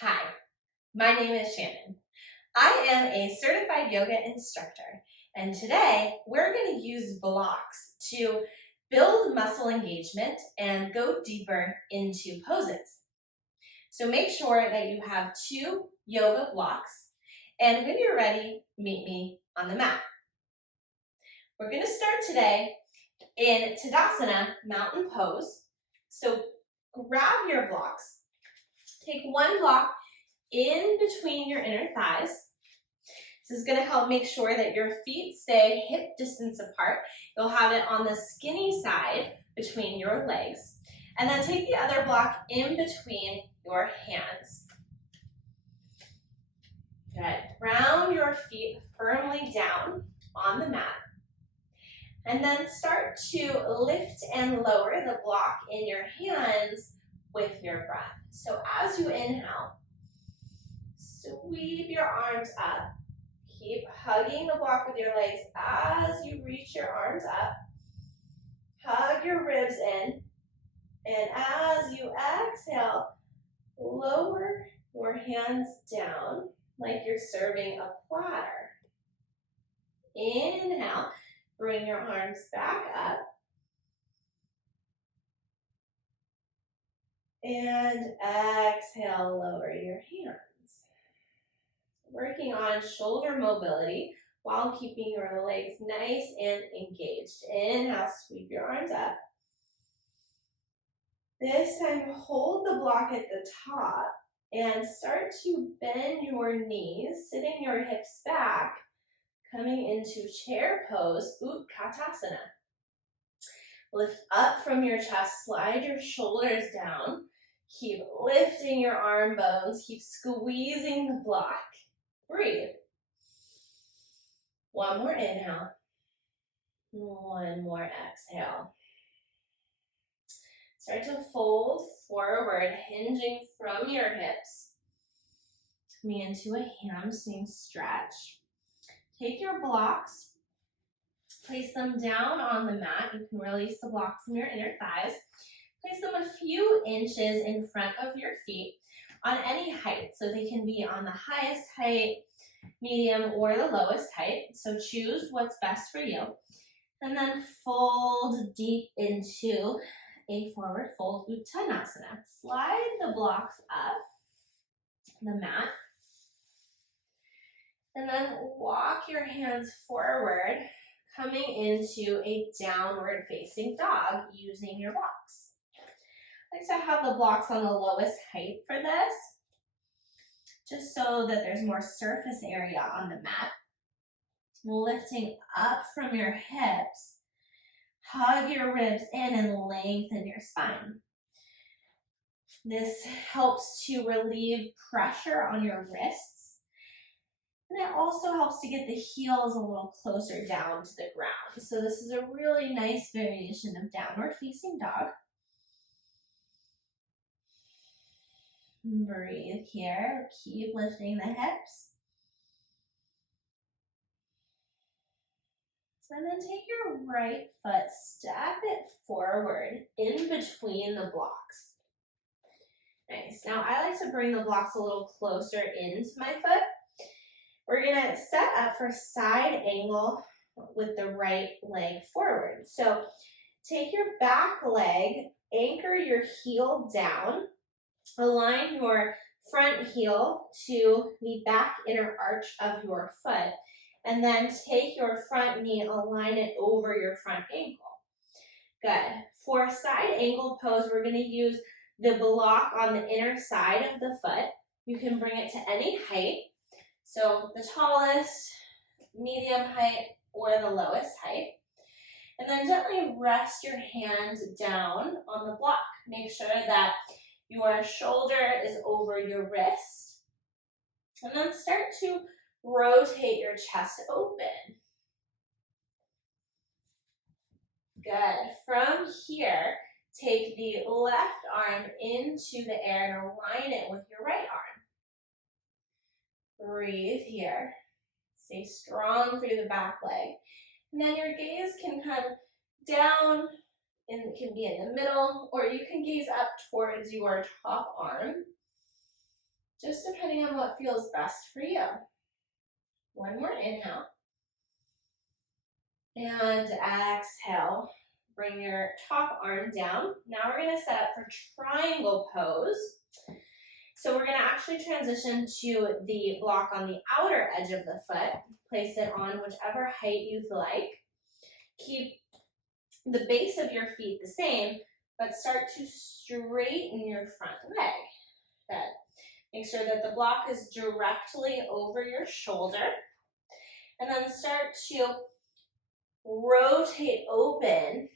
Hi, my name is Shannon. I am a certified yoga instructor, and today we're going to use blocks to build muscle engagement and go deeper into poses. So make sure that you have 2 yoga blocks, and when you're ready, meet me on the mat. We're going to start today in Tadasana, mountain pose. So grab your blocks, take one block in between your inner thighs. This is going to help make sure that your feet stay hip distance apart. You'll have it on the skinny side between your legs. And then take the other block in between your hands. Good. Ground your feet firmly down on the mat. And then start to lift and lower the block in your hands with your breath. So as you inhale, sweep your arms up. Keep hugging the block with your legs as you reach your arms up. Hug your ribs in. And as you exhale, lower your hands down like you're serving a platter. Inhale, bring your arms back up. And exhale, lower your hands. Working on shoulder mobility while keeping your legs nice and engaged. Inhale, sweep your arms up. This time, hold the block at the top and start to bend your knees, sitting your hips back, coming into chair pose, Utkatasana. Lift up from your chest, slide your shoulders down. Keep lifting your arm bones, keep squeezing the block. Breathe. One more inhale. One more exhale. Start to fold forward, hinging from your hips. Coming into a hamstring stretch. Take your blocks, place them down on the mat. You can release the block from your inner thighs. Place them a few inches in front of your feet on any height. So they can be on the highest height, medium, or the lowest height. So choose what's best for you. And then fold deep into a forward fold, Uttanasana. Slide the blocks up the mat. And then walk your hands forward, coming into a downward facing dog using your blocks. I like to have the blocks on the lowest height for this, just so that there's more surface area on the mat. Lifting up from your hips, hug your ribs in and lengthen your spine. This helps to relieve pressure on your wrists, and it also helps to get the heels a little closer down to the ground. So this is a really nice variation of downward facing dog. Breathe here, keep lifting the hips. And then take your right foot, step it forward in between the blocks. Nice. Now I like to bring the blocks a little closer into my foot. We're going to set up for side angle with the right leg forward. So take your back leg, anchor your heel down, align your front heel to the back inner arch of your foot, and then take your front knee, align it over your front ankle. Good. For side angle pose, we're going to use the block on the inner side of the foot. You can bring it to any height. So the tallest, medium height, or the lowest height. And then gently rest your hand down on the block. Make sure that your shoulder is over your wrist. And then start to rotate your chest open. Good. From here, take the left arm into the air and align it with your right arm. Breathe here. Stay strong through the back leg. And then your gaze can come down and it can be in the middle, or you can gaze up towards your top arm. just depending on what feels best for you. One more inhale. And exhale. Bring your top arm down. Now we're going to set up for triangle pose. So we're going to actually transition to the block on the outer edge of the foot. Place it on whichever height you'd like. Keep the base of your feet the same, but start to straighten your front leg. Good. Make sure that the block is directly over your shoulder. And then start to rotate open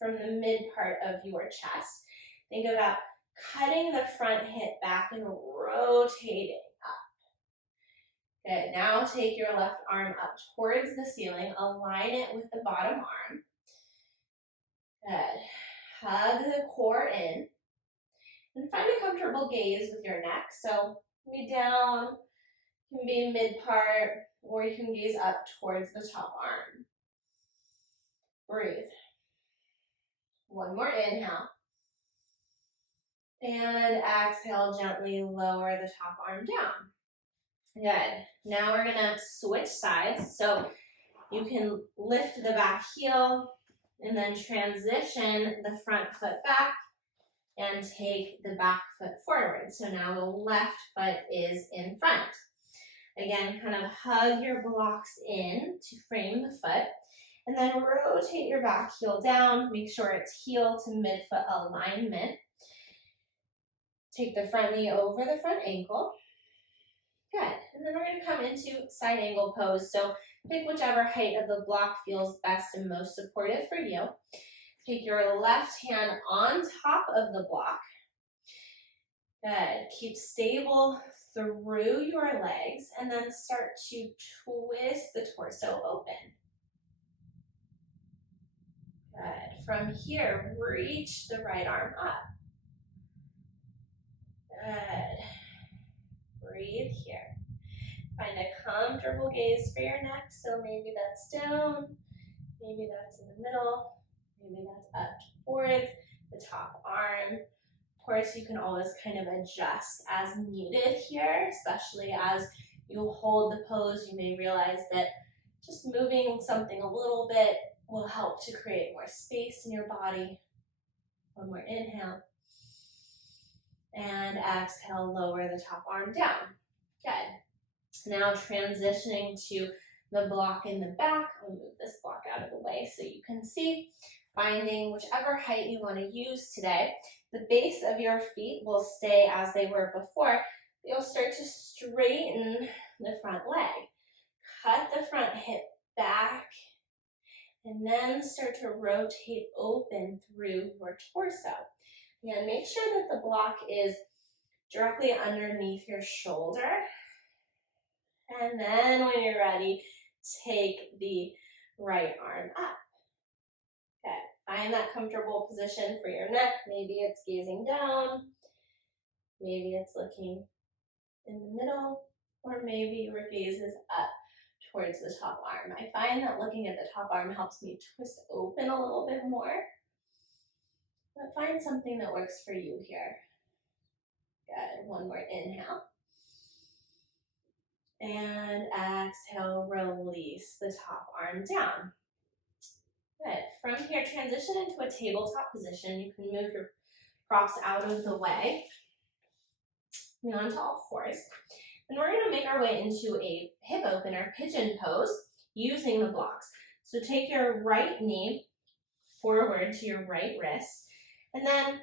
from the mid part of your chest. Think about cutting the front hip back and rotating up. Good. Now take your left arm up towards the ceiling. Align it with the bottom arm. Good. Hug the core in. And find a comfortable gaze with your neck. So be down, can be mid part, or you can gaze up towards the top arm. Breathe. One more inhale. And exhale, gently lower the top arm down. Good. Now we're gonna switch sides. So you can lift the back heel and then transition the front foot back and take the back foot forward. So now the left foot is in front. Again, kind of hug your blocks in to frame the foot. And then rotate your back heel down. Make sure it's heel to midfoot alignment. Take the front knee over the front ankle. Good. And then we're going to come into side angle pose. So pick whichever height of the block feels best and most supportive for you. Take your left hand on top of the block. Good. Keep stable through your legs and then start to twist the torso open. Good. From here, reach the right arm up. Good. Breathe here. Find a comfortable gaze for your neck. So maybe that's down, maybe that's in the middle, maybe that's up towards the top arm. Of course, you can always kind of adjust as needed here, especially as you hold the pose. You may realize that just moving something a little bit will help to create more space in your body. One more inhale. And exhale, lower the top arm down. Good. Now transitioning to the block in the back. I'll move this block out of the way so you can see. Finding whichever height you want to use today. The base of your feet will stay as they were before. You'll start to straighten the front leg. Cut the front hip back. And then start to rotate open through your torso. Again, make sure that the block is directly underneath your shoulder. And then when you're ready, take the right arm up. Okay, find that comfortable position for your neck. Maybe it's gazing down. Maybe it's looking in the middle. Or maybe your gaze is up towards the top arm. I find that looking at the top arm helps me twist open a little bit more. But find something that works for you here. Good. One more inhale. And exhale, release the top arm down. Good. From here, transition into a tabletop position. You can move your props out of the way. And onto all fours. And we're going to make our way into a hip opener pigeon pose using the blocks. So take your right knee forward to your right wrist. And then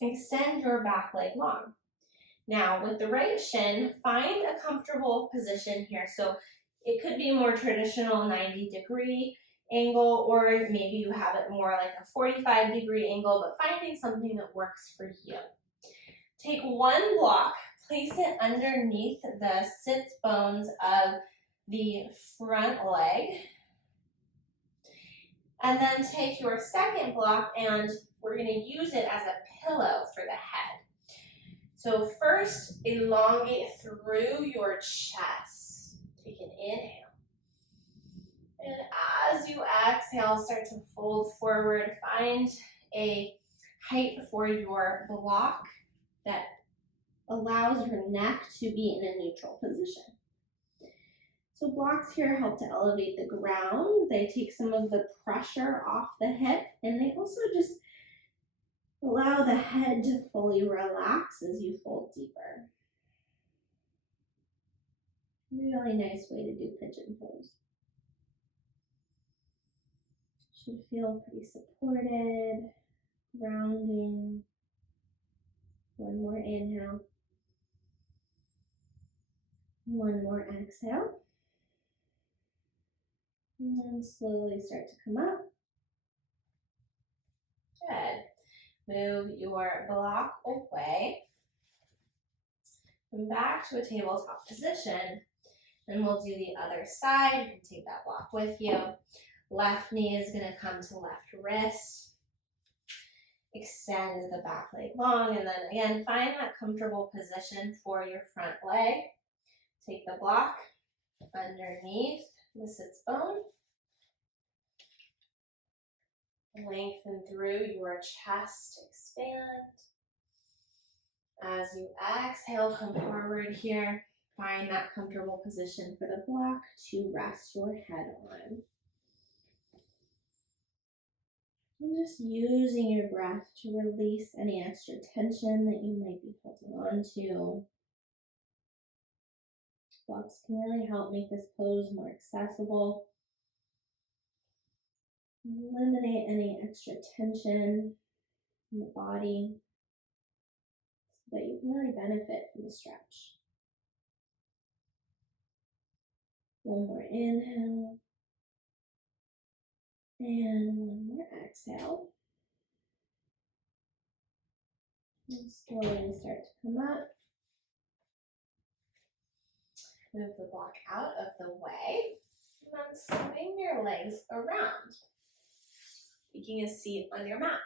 extend your back leg long. Now, with the right shin, find a comfortable position here. So it could be more traditional 90-degree angle, or maybe you have it more like a 45-degree angle, but finding something that works for you. Take one block, place it underneath the sits bones of the front leg, and then take your second block and we're going to use it as a pillow for the head. So first, elongate through your chest. Take an inhale. And as you exhale, start to fold forward. Find a height for your block that allows your neck to be in a neutral position. So blocks here help to elevate the ground. They take some of the pressure off the hip, and they also just allow the head to fully relax as you fold deeper. Really nice way to do pigeon pose. Should feel pretty supported, grounding. One more inhale. One more exhale. And then slowly start to come up. Good. Move your block away. Come back to a tabletop position. And we'll do the other side. You can take that block with you. Left knee is going to come to left wrist. Extend the back leg long. And then again, find that comfortable position for your front leg. Take the block underneath the sits bone. Lengthen through your chest, expand. As you exhale, come forward here. Find that comfortable position for the block to rest your head on. And just using your breath to release any extra tension that you might be holding on to. Blocks can really help make this pose more accessible. Eliminate any extra tension in the body so that you can really benefit from the stretch. One more inhale. And one more exhale. And slowly start to come up. Move the block out of the way. And then swing your legs around, making a seat on your mat.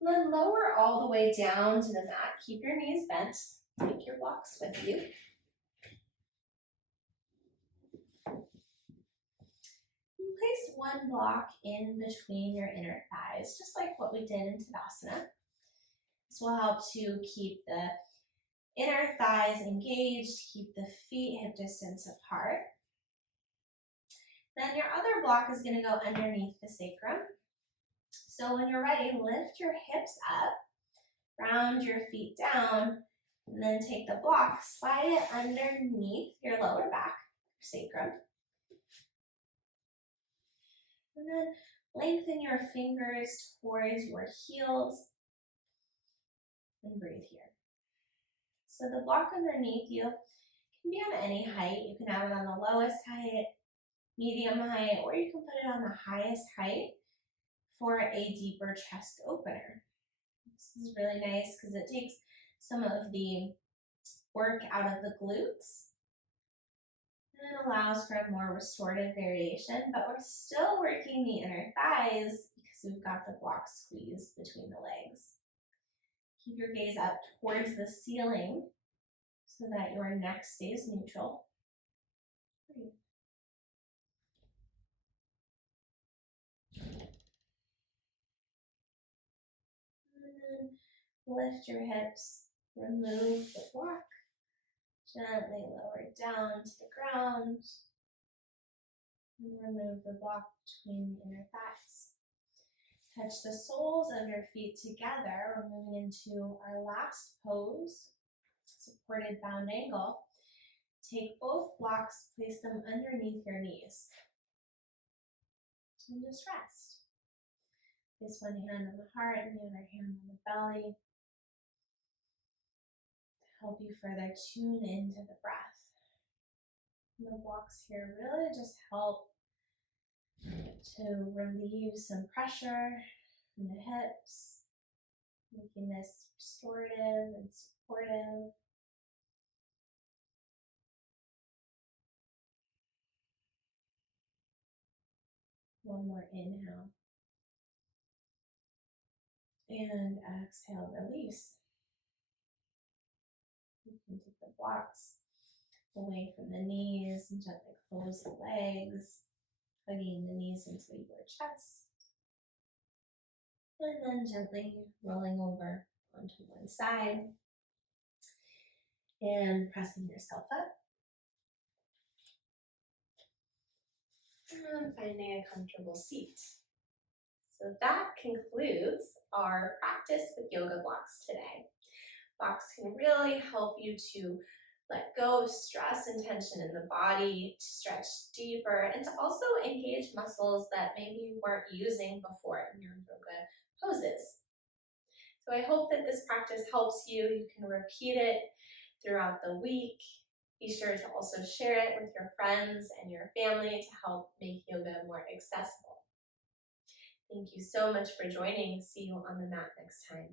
And then lower all the way down to the mat. Keep your knees bent. Take your blocks with you. Place one block in between your inner thighs, just like what we did in Tadasana. This will help to keep the inner thighs engaged, keep the feet hip distance apart. Then your other block is going to go underneath the sacrum. So when you're ready, lift your hips up, round your feet down, and then take the block, slide it underneath your lower back, sacrum. And then lengthen your fingers towards your heels and breathe here. So the block underneath you can be on any height. You can have it on the lowest height, medium height, or you can put it on the highest height for a deeper chest opener. This is really nice because it takes some of the work out of the glutes. And it allows for a more restorative variation, but we're still working the inner thighs because we've got the block squeezed between the legs. Keep your gaze up towards the ceiling so that your neck stays neutral. Breathe. And then lift your hips, remove the block. Gently lower down to the ground and remove the block between the inner thighs. Touch the soles of your feet together. We're moving into our last pose, supported bound angle. Take both blocks, place them underneath your knees, and just rest. Place one hand on the heart and the other hand on the belly. Help you further tune into the breath. And the blocks here really just help to relieve some pressure in the hips, making this restorative and supportive. One more inhale. And exhale, release. You can take the blocks away from the knees and gently close the legs, hugging the knees into your chest. And then gently rolling over onto one side, and pressing yourself up. And finding a comfortable seat. So that concludes our practice with yoga blocks today. Blocks can really help you to let go of stress and tension in the body, to stretch deeper, and to also engage muscles that maybe you weren't using before in your yoga poses. So I hope that this practice helps you. You can repeat it throughout the week. Be sure to also share it with your friends and your family to help make yoga more accessible. Thank you so much for joining. See you on the mat next time.